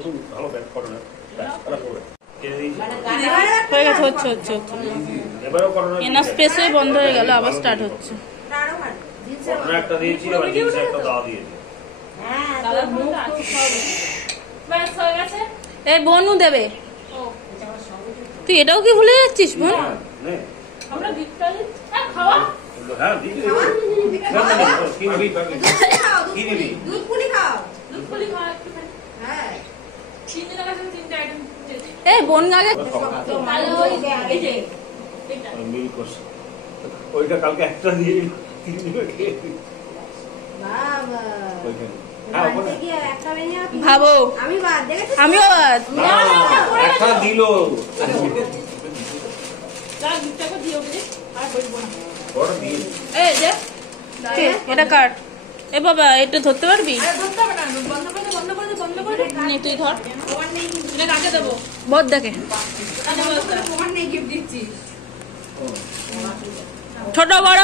নতুন ভালো ব্যাট করে না হয়ে গেছে, হচ্ছে হচ্ছে হচ্ছে এনাফ স্পেস হয়ে বন্ধ হয়ে গেল, আবার স্টার্ট হচ্ছে। একটা দিয়েছি আবার জিন্স একটা দাও দিয়েছি। এই বনু দেবে, তুই এটাও কি ভুলে যাচ্ছিস বোন? এই বোন আগে ওইটা কালকে একটা দিয়ে ভাবো, আমিও একটা দিল। এটা কাট। এ বাবা, এটা ধরতে পারবি? তুই ধর, বদ দেখে ছোট বড়